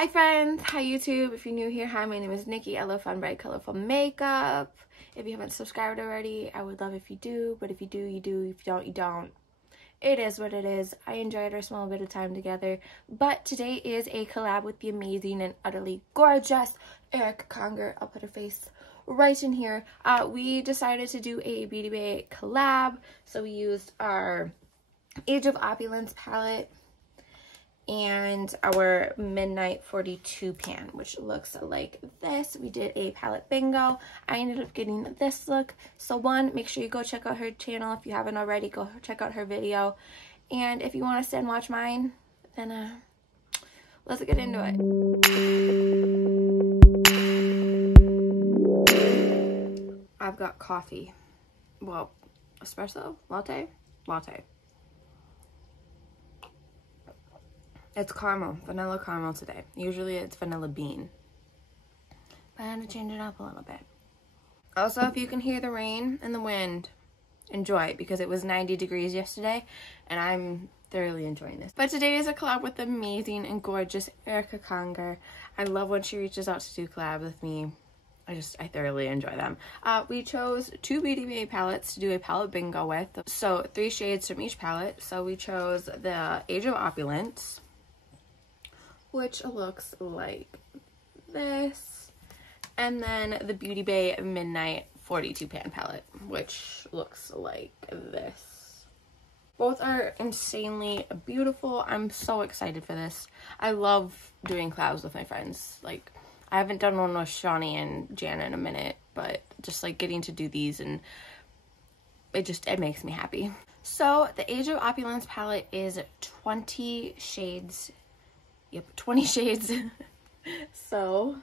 Hi friends, hi YouTube. If you're new here, hi, my name is Nikki. I love fun, bright, colorful makeup. If you haven't subscribed already, I would love if you do, but if you do, you do. If you don't, you don't. It is what it is. I enjoyed our small bit of time together, but today is a collab with the amazing and utterly gorgeous Erica Conger. I'll put her face right in here. We decided to do a Beauty Bay collab, so we used our Age of Opulence palette and our Midnight 42 pan, which looks like this. We did a palette bingo. I ended up getting this look. So one, make sure you go check out her channel. If you haven't already, go check out her video. And if you want to sit and watch mine, then let's get into it. I've got coffee. Well, espresso, latte. It's caramel, vanilla caramel today. Usually it's vanilla bean. But I'm going to change it up a little bit. Also, if you can hear the rain and the wind, enjoy it because it was 90 degrees yesterday and I'm thoroughly enjoying this. But today is a collab with the amazing and gorgeous Erica Conger. I love when she reaches out to do collabs with me. I thoroughly enjoy them. We chose two Beauty Bay palettes to do a palette bingo with. So 3 shades from each palette. So we chose the Age of Opulence, which looks like this, and then the Beauty Bay Midnight 42 pan palette, which looks like this. Both are insanely beautiful. I'm so excited for this. I love doing collabs with my friends. Like, I haven't done one with Shawnee and Jana in a minute, but just like getting to do these, and it makes me happy. So the Age of Opulence palette is 20 shades. Yep, 20 shades. So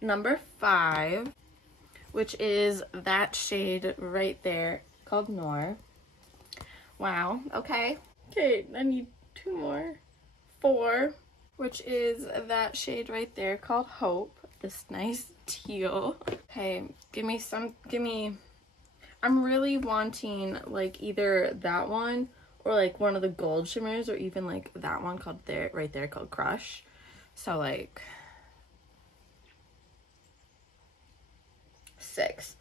number 5, which is that shade right there called Noir. Wow, okay, I need 2 more. 4, which is that shade right there called Hope, this nice teal. Okay, I'm really wanting like either that one or like one of the gold shimmers, or even like that one called right there called Crush. So like 6.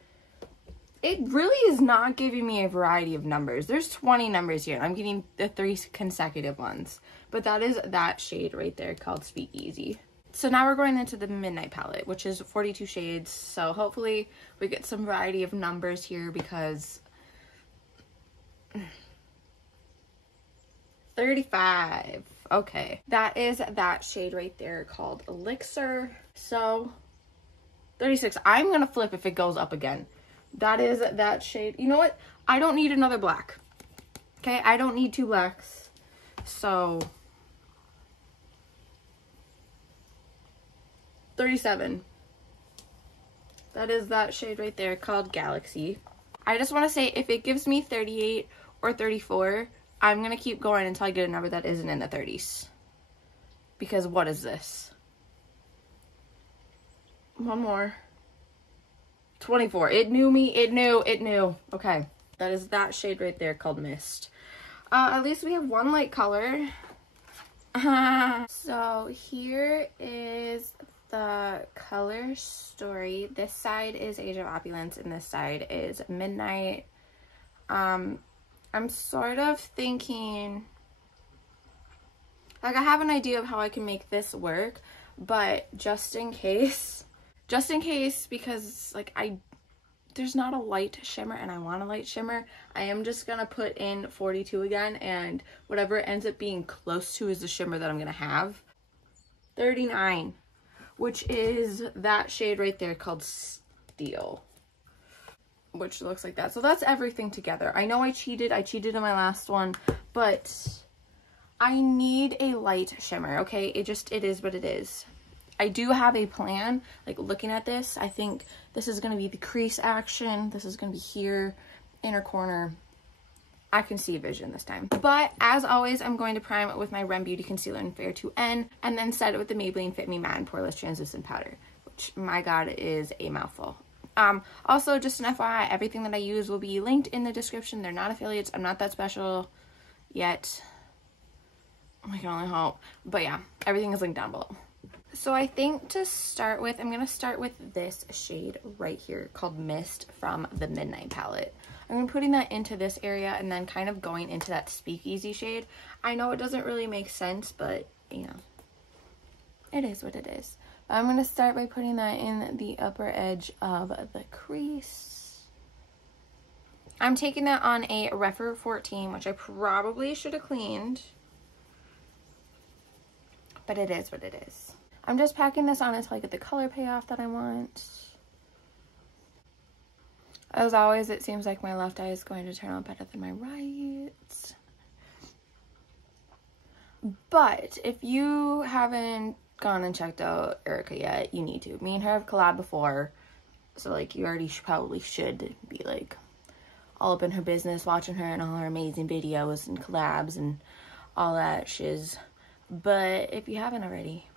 It really is not giving me a variety of numbers. There's 20 numbers here. I'm getting the 3 consecutive ones, but that is that shade right there called Speakeasy. So now we're going into the Midnight palette, which is 42 shades. So hopefully we get some variety of numbers here, because 35. Okay, that is that shade right there called Elixir. So 36. I'm gonna flip if it goes up again. That is that shade. You know what? I don't need another black. Okay, I don't need 2 blacks. So 37. That is that shade right there called Galaxy. I just want to say, if it gives me 38 or 34, I'm going to keep going until I get a number that isn't in the 30s. Because what is this? One more. 24. It knew me. It knew. Okay. That is that shade right there called Mist. At least we have one light color. So here is the color story. This side is Age of Opulence and this side is Midnight. I'm sort of thinking, like, I have an idea of how I can make this work, but just in case, because like there's not a light shimmer and I want a light shimmer, I am just gonna put in 42 again, and whatever it ends up being close to is the shimmer that I'm gonna have. 39, which is that shade right there called Steel, which looks like that. So that's everything together. I know I cheated in my last one, but I need a light shimmer, okay? It is what it is. I do have a plan. Like, looking at this, I think this is going to be the crease action. This is going to be here, inner corner. I can see a vision this time. But as always, I'm going to prime it with my Rem Beauty Concealer in Fair 2N, and then set it with the Maybelline Fit Me Matte and Poreless Translucent Powder, which, my God, is a mouthful. Also, just an FYI, everything that I use will be linked in the description. They're not affiliates. I'm not that special yet. I can only hope. But yeah, everything is linked down below. So I think to start with, I'm going to start with this shade right here called Mist from the Midnight palette. I'm going to be putting that into this area and then kind of going into that Speakeasy shade. I know it doesn't really make sense, but you know, it is what it is. I'm going to start by putting that in the upper edge of the crease. I'm taking that on a Rephr 14, which I probably should have cleaned, but it is what it is. I'm just packing this on until I get the color payoff that I want. As always, it seems like my left eye is going to turn out better than my right. But if you haven't gone and checked out Erica yet, you need to. Me and her have collabed before, so like you already probably should be like all up in her business, watching her and all her amazing videos and collabs and all that shiz. But if you haven't already,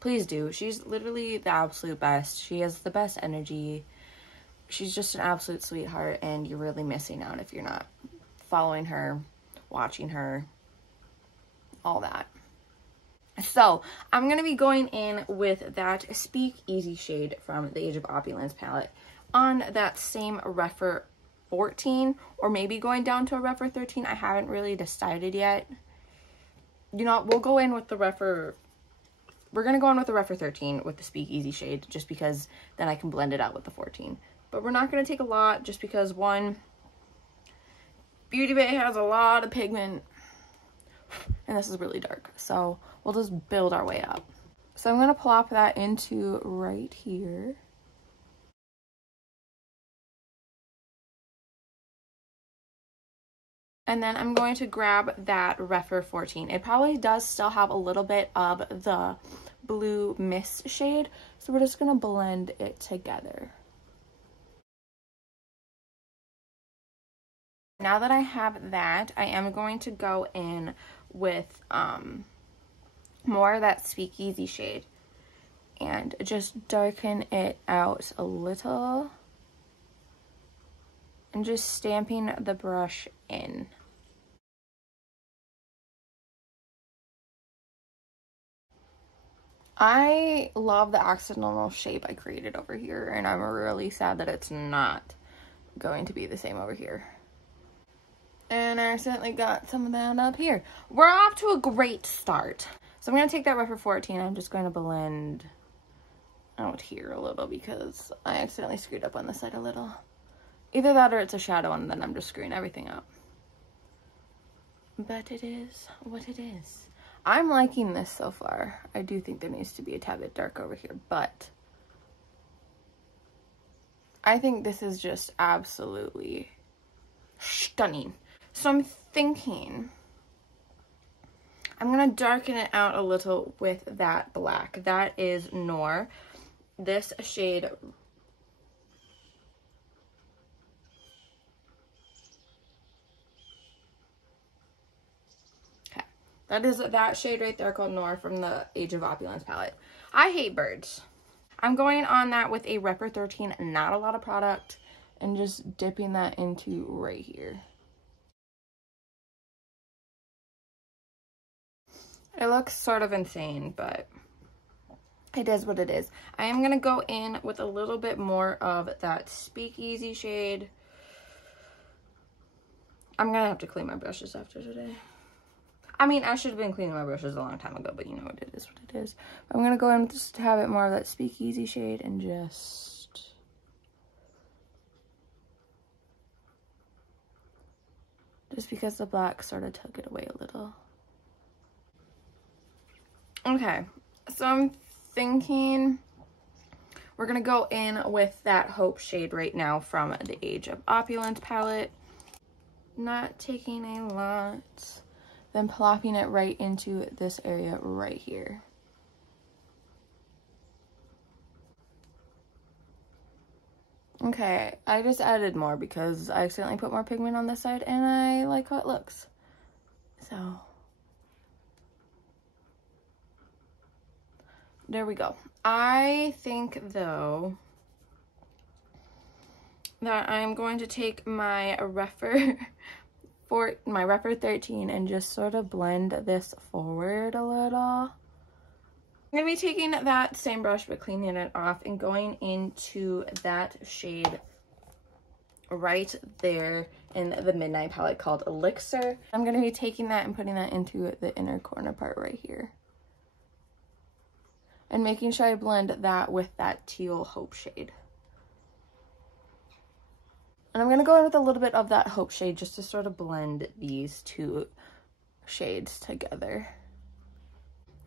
please do. She's literally the absolute best. She has the best energy. She's just an absolute sweetheart, and you're really missing out if you're not following her, watching her, all that. So I'm going to be going in with that Speakeasy shade from the Age of Opulence palette on that same Rephr 14, or maybe going down to a Rephr 13. I haven't really decided yet. You know, we'll go in with the Rephr. We're going to go in with the Rephr 13 with the Speakeasy shade, just because then I can blend it out with the 14. But we're not going to take a lot, just because, one, Beauty Bay has a lot of pigment, and this is really dark. So we'll just build our way up. So I'm going to plop that into right here. And then I'm going to grab that Rephr 14. It probably does still have a little bit of the blue mist shade, so we're just going to blend it together. Now that I have that, I am going to go in with more of that Speakeasy shade and just darken it out a little and just stamping the brush in. I love the accidental shape I created over here, and I'm really sad that it's not going to be the same over here. And I accidentally got some of that up here. We're off to a great start. So I'm going to take that Rephr 14. I'm just going to blend out here a little because I accidentally screwed up on the side a little. Either that or it's a shadow and then I'm just screwing everything up. But it is what it is. I'm liking this so far. I do think there needs to be a tad bit dark over here, but I think this is just absolutely stunning. So I'm thinking I'm going to darken it out a little with that black. That is Noir. This shade, okay, that is that shade right there called Noir from the Age of Opulence palette. I hate birds. I'm going on that with a Rephr 13, not a lot of product, and just dipping that into right here. It looks sort of insane, but it is what it is. I am going to go in with a little bit more of that Speakeasy shade. I'm going to have to clean my brushes after today. I mean, I should have been cleaning my brushes a long time ago, but you know, it is what it is. I'm going to go in with just have it more of that Speakeasy shade and just because the black sort of took it away a little. Okay, so I'm thinking we're going to go in with that Hope shade right now from the Age of Opulence palette. Not taking a lot, then plopping it right into this area right here. Okay, I just added more because I accidentally put more pigment on this side and I like how it looks. So there we go. I think though that I'm going to take my Rephr 13 and just sort of blend this forward a little. I'm going to be taking that same brush but cleaning it off and going into that shade right there in the Midnight palette called Elixir. I'm going to be taking that and putting that into the inner corner part right here. And making sure I blend that with that teal Hope shade. And I'm going to go in with a little bit of that Hope shade just to sort of blend these two shades together.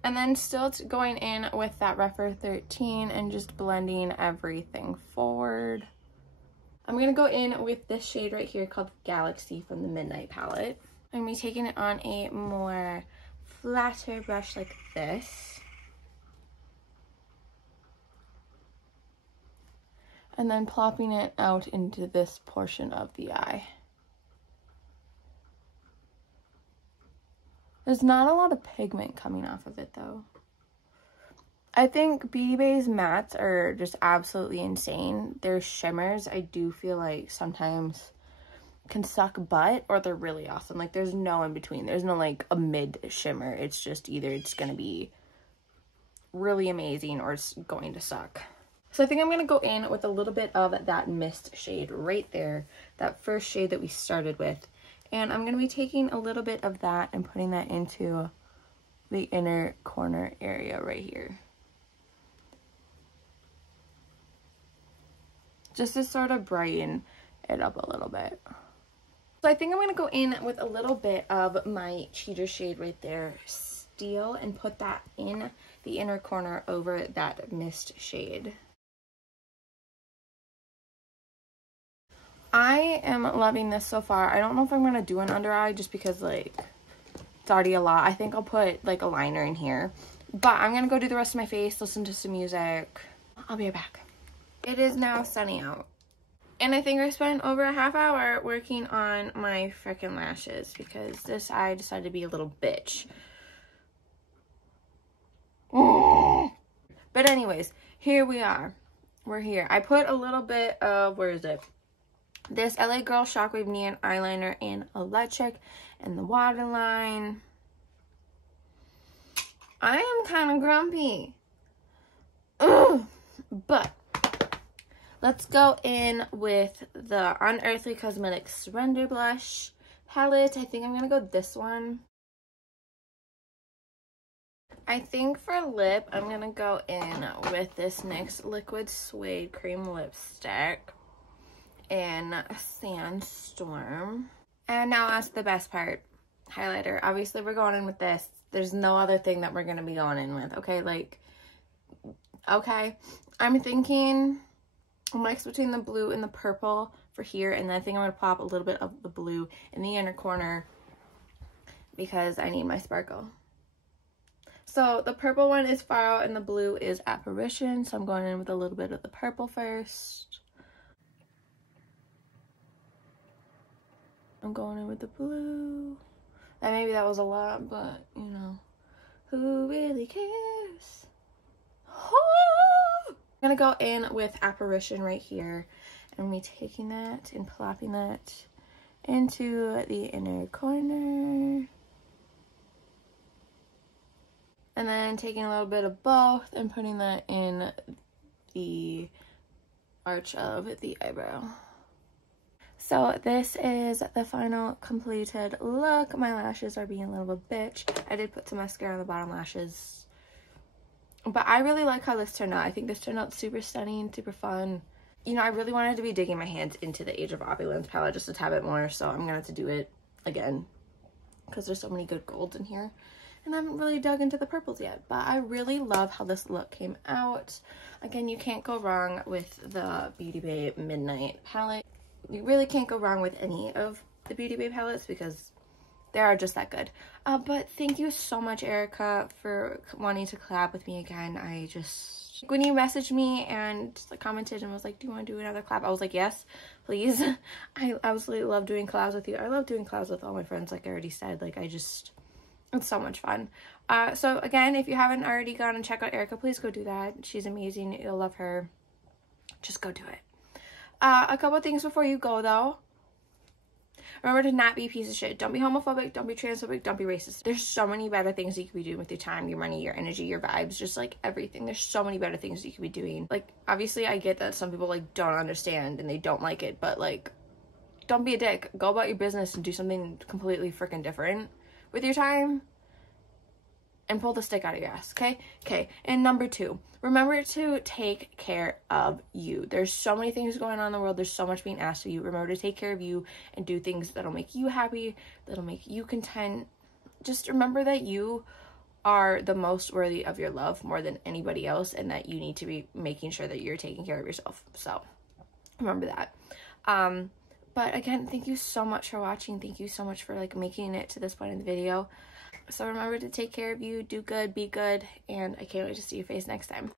And then still going in with that Rephr 13 and just blending everything forward. I'm going to go in with this shade right here called Galaxy from the Midnight palette. I'm going to be taking it on a more flatter brush like this. And then plopping it out into this portion of the eye. There's not a lot of pigment coming off of it though. I think Beauty Bay's mattes are just absolutely insane. Their shimmers, I do feel like sometimes can suck butt or they're really awesome. Like there's no in between. There's no like a mid shimmer. It's just either it's going to be really amazing or it's going to suck. So I think I'm going to go in with a little bit of that mist shade right there. That first shade that we started with. And I'm going to be taking a little bit of that and putting that into the inner corner area right here. Just to sort of brighten it up a little bit. So I think I'm going to go in with a little bit of my cheater shade right there, Steel, and put that in the inner corner over that mist shade. I am loving this so far. I don't know if I'm going to do an under eye just because, like, it's already a lot. I think I'll put, like, a liner in here. But I'm going to go do the rest of my face, listen to some music. I'll be right back. It is now sunny out. And I think I spent over a half hour working on my frickin' lashes because this eye decided to be a little bitch. But anyways, here we are. We're here. I put a little bit of, where is it? This LA Girl Shockwave Neon Eyeliner in Electric and the waterline. I am kind of grumpy. Ugh. But let's go in with the Unearthly Cosmetics Surrender Blush palette. I think I'm going to go this one. I think for lip, I'm going to go in with this NYX Liquid Suede Cream Lipstick in Sandstorm. And now that's the best part, highlighter. Obviously we're going in with this. There's no other thing that we're going to be going in with, okay? Like, okay, I'm thinking a mix between the blue and the purple for here, and then I think I'm going to pop a little bit of the blue in the inner corner because I need my sparkle. So the purple one is Far Out and the blue is Apparition, so I'm going in with a little bit of the purple first. I'm going in with the blue. And maybe that was a lot, but, you know, who really cares? Oh! I'm going to go in with Apparition right here. And me taking that and plopping that into the inner corner. And then taking a little bit of both and putting that in the arch of the eyebrow. So this is the final completed look. My lashes are being a little bitch. I did put some mascara on the bottom lashes. But I really like how this turned out. I think this turned out super stunning, super fun. You know, I really wanted to be digging my hands into the Age of Opulence palette just a tad bit more. So I'm going to have to do it again because there's so many good golds in here. And I haven't really dug into the purples yet. But I really love how this look came out. Again, you can't go wrong with the Beauty Bay Midnight palette. You really can't go wrong with any of the Beauty Bay palettes because they are just that good. But thank you so much, Erica, for wanting to collab with me again. I just, when you messaged me and commented and was like, do you want to do another collab? I was like, yes, please. I absolutely love doing collabs with you. I love doing collabs with all my friends, like I already said. Like, it's so much fun. So again, if you haven't already gone and checked out Erica, please go do that. She's amazing. You'll love her. Just go do it. A couple things before you go, though. Remember to not be a piece of shit. Don't be homophobic, don't be transphobic, don't be racist. There's so many better things that you could be doing with your time, your money, your energy, your vibes, just like everything. There's so many better things that you could be doing. Like, obviously I get that some people like don't understand and they don't like it, but like, don't be a dick. Go about your business and do something completely freaking different with your time and pull the stick out of your ass, okay? Okay, and number 2, remember to take care of you. There's so many things going on in the world. There's so much being asked of you. Remember to take care of you and do things that'll make you happy, that'll make you content. Just remember that you are the most worthy of your love more than anybody else, and that you need to be making sure that you're taking care of yourself. So remember that. But again, thank you so much for watching. Thank you so much for like making it to this point in the video. So remember to take care of you, do good, be good, and I can't wait to see your face next time.